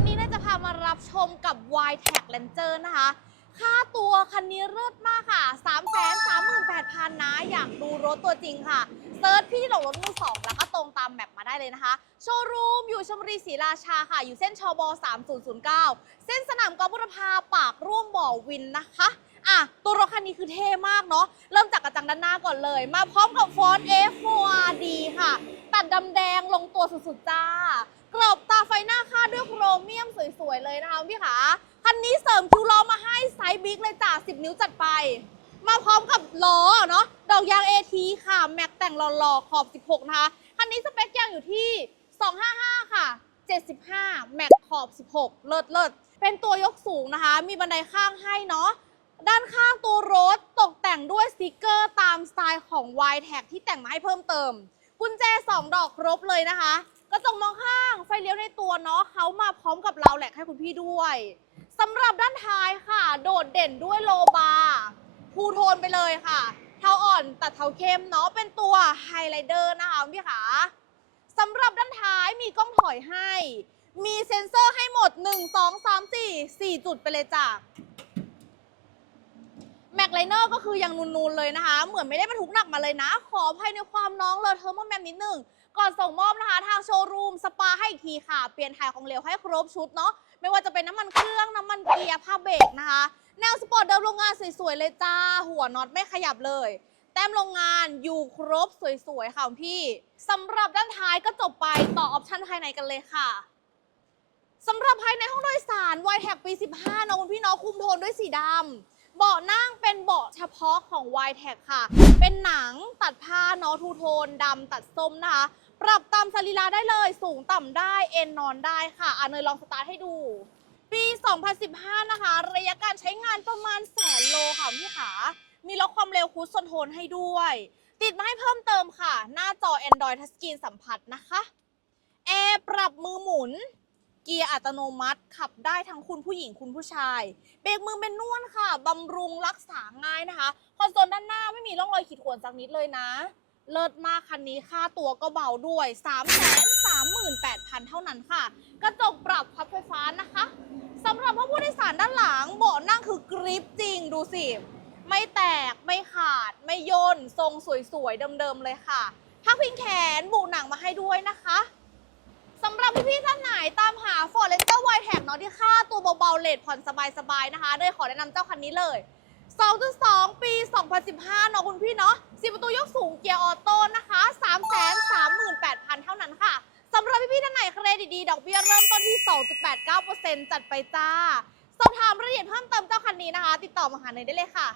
ันนี้น่าจะพามารับชมกับ y t a g Ranger นะคะ ค่าตัวคันนี้เลิศมากค่ะ 3 3 8 0 0 0นะ อยากดูรถตัวจริงค่ะเซิร์ชพี่หลงรถมือสองแล้วก็ตรงตามแมปมาได้เลยนะคะ โชว์รูมอยู่ชมรีศรีราชาค่ะ อยู่เส้นชบ 3009 เส้นสนามกอล์ฟบุรพาปากร่วมบ่อวินนะคะอะตัวรถคันนี้คือเท่มากเนาะเริ่มจากกระจังด้านหน้าก่อนเลย มาพร้อมกับฟอนต์ F4RD ค่ะ ตัดดำแดงลงตัวสุดๆจ้า บิ๊กเลยจ้า10 นิ้วจัดไป มาพร้อมกับล้อเนาะดอกยาง AT ค่ะ แม็กแต่งหล่อๆขอบ 16 นะคะ คันนี้สเปคยางอยู่ที่ 255 ค่ะ 75 แม็กขอบ 16 เลิศเลิศเป็นตัวยกสูงนะคะ มีบันไดข้างให้เนาะด้านข้างตัวรถตกแต่งด้วยสติกเกอร์ตามสไตล์ของ y t a g ที่แต่งมาให้เพิ่มเติม กุญแจ 2 ดอกครบเลยนะคะ กระจกมองข้างไฟเลี้ยวในตัวเนาะเขามาพร้อมกับเราแหละให้คุณพี่ด้วย สำหรับด้านท้ายค่ะ โดดเด่นด้วยโลบาร์พูโทนไปเลยค่ะ เทาอ่อนตัดเทาเข้มเนาะเป็นตัวไฮไลเดอร์นะคะพี่ขาสำหรับด้านท้ายมีกล้องถอยให้ มีเซ็นเซอร์ให้หมด 1 2 3 4 4 จุดไปเลยจ้ะแม็กไลเนอร์ก็คือยังนูนๆเลยนะคะ เหมือนไม่ได้บรรทุกหนักมาเลยนะ ขออภัยในความน้องเลยเทอร์โมแมมนิดหนึ่ง ก่อนส่งมอบนะคะ ทางโชว์รูมสปาให้อีกทีค่ะ เปลี่ยนถ่ายของเหลวให้ครบชุดเนาะ ไม่ว่าจะเป็นน้ำมันเครื่อง น้ำมันเกียร์ผ้าเบรกนะคะ แนวสปอร์ตเดิมโรงงานสวยๆเลยจ้า หัวน็อตไม่ขยับเลย แต้มโรงงานอยู่ครบสวยๆค่ะพี่สำหรับด้านท้ายก็จบไปต่อออปชั่นภายในกันเลยค่ะสำหรับภายในห้องโดยสาร y t a g ปี 15เนาะคุณพี่เนาะคุมโทนด้วยสีดำ เบาะนั่งเป็นเบาะเฉพาะของ y t a g ค่ะ เป็นหนังตัดผ้าเนาะทูโทนดำตัดส้มนะคะ ปรับตามสรีระได้เลย สูงต่ำได้ เอ็นนอนได้ค่ะ อะเนยลองสตาร์ทให้ดู ปี 2015 นะคะ ระยะการใช้งานประมาณแสนโลค่ะพี่ขามีล็อกความเร็วคูดคอนโทรลให้ด้วย ติดมาให้เพิ่มเติมค่ะ หน้าจอ Android Touchscreen สัมผัสนะคะแอร์ปรับมือหมุน กียร์อัตโนมัติ ขับได้ทั้งคุณผู้หญิงคุณผู้ชาย เบรกมือเป็นนวลค่ะ บำรุงรักษาง่ายนะคะ คอนโซลด้านหน้าไม่มีร่องรอยขีดข่วนสักนิดเลยนะ เลิศมากคันนี้ค่าตัวก็เบาด้วย 3 3 8 0 0 0 เท่านั้นค่ะ กระจกปรับพับไฟฟ้านะคะสำหรับผู้โดยสารด้านหลังเบาะนั่งคือกริปจริงดูสิ ไม่แตกไม่ขาด ไม่ย่นทรงสวยๆเดิมๆเลยค่ะพักพิงแขนบุหนังมาให้ด้วยนะคะสำหรับพี่ๆท่านไหนตาม หา Ford Ranger y t a g เนาะที่ค่าตัวเบาๆเลทผ่อนสบายๆนะคะเลยขอแนะนำเจ้าคันนี้เลย2.2 ปี 2015 เนาะคุณพี่เนาะ4ประตูยกสูงเกียร์ออโต้นะคะ 338,000 เท่านั้นค่ะสำหรับพี่ๆท่านไหนเครดิตดี ดอกเบี้ยเริ่มต้นที่ 2.89%จัดไปจ้า สอบถามรายละเอียดเพิ่มเติมเจ้าคันนี้นะคะ ติดต่อมาหาเนยได้เลยค่ะ